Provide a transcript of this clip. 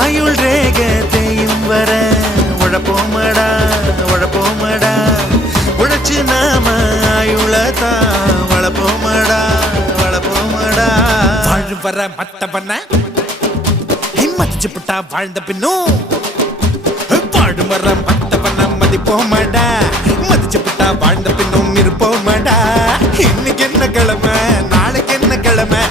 ஆயுள் ரேகத்தையும் வர உழப்போமடா உழப்போமடா உழைச்சு நாம ஆயுளதான் வளப்போமடா வளப்போமடா வாழு வர மத்த பண்ண மதிச்சு புட்டா வாழ்ந்த பின்னும் வாழும் வர மத்த பண்ண மதிப்போமடா மதிச்சு புட்டா வாழ்ந்த பின்னும் இருப்போமடா இன்னைக்கு என்ன கிழமை நாளைக்கு என்ன கிழமை